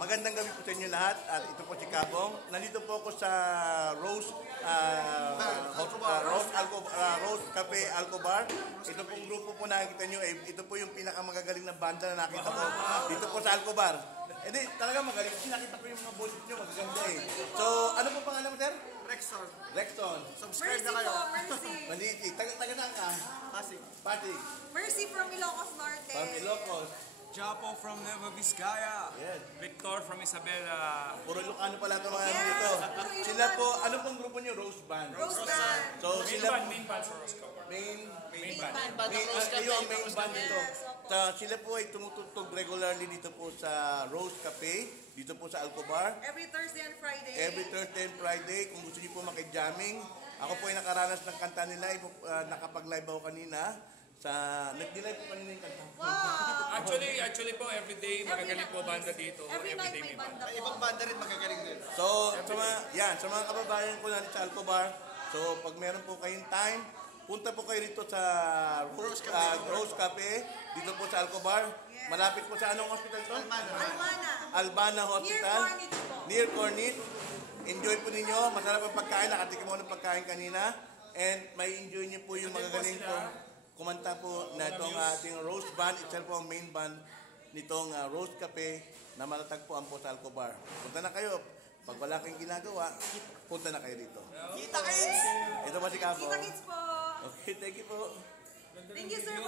Magandang gabi po sa inyo lahat at ito po si Kabong. Nandito po ako sa Rose Cafe Alcobar. Ito pong grupo po nakikita nyo, ito po yung pinakamagagaling na banda na nakita ko dito po sa Alcobar. Hindi, talaga magaling. Nakita ko yung mga boses nyo, magaganda eh. So, ano po pangalan mo, sir? Rexon. Rexon. Subscribe na kayo. Mercy. Maliki. Taga saan ka? Pasig. Pasig. Mercy from Ilocos Norte. From Ilocos. Japo from Nueva Vizcaya. Yes. Victor from Isabela. Puro Ilocano pala ito mga dito. Sila po, ano pong grupo nyo? Rose Band. Rose Band. So, Main band sa Rose Copper. Main band. kayo ang main band dito. Sila po ay tumutugtog regularly dito po sa Rose Cafe, dito po sa Alcobar. Every Thursday and Friday. Every Thursday and Friday, kung gusto niyo po makijamming. Ako po ay nakaranas ng kanta nila, nakapag-live ako kanina. Nag-live po kanina yung kanta. Wow! Actually po, everyday magagaling po banda dito. Every night may band. banda Ibang po. banda rin magagaling din. So, sa mga kababayan ko na sa Alcobar, so pag meron po kayong time, punta po kayo dito sa Rose Cafe, dito po sa Alcobar. Malapit po sa anong hospital to? Albana Hospital. Near Corniche. Enjoy po ninyo. Masarap ang pagkain. Nakatikim mo ng pagkain kanina. And may enjoy niyo po yung magagaling po. Kumanta po na itong ating Rose Band. Itself po ang main band nitong Rose Cafe na matatagpuan po sa Alcobar. Punta na kayo. Pag wala kayong ginagawa, punta na kayo dito. Kita kids! Ito po si Kapo. Kita kids po. Okay, thank you po. Thank you, sir.